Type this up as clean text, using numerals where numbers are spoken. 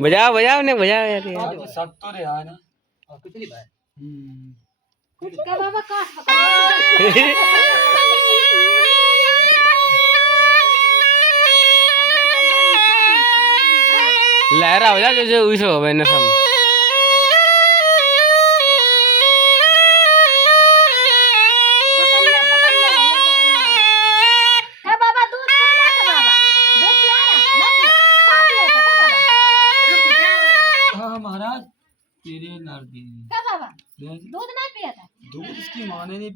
बजाओ बजाओ ने बजाओ यार सब तो रे है ना और कितनी बार क्या बाबा काट लहरा हो जा जैसे वैसे हो मैंने सब महाराज तेरे नार दी दूध नहीं पिया था दूध इसकी माँ ने नहीं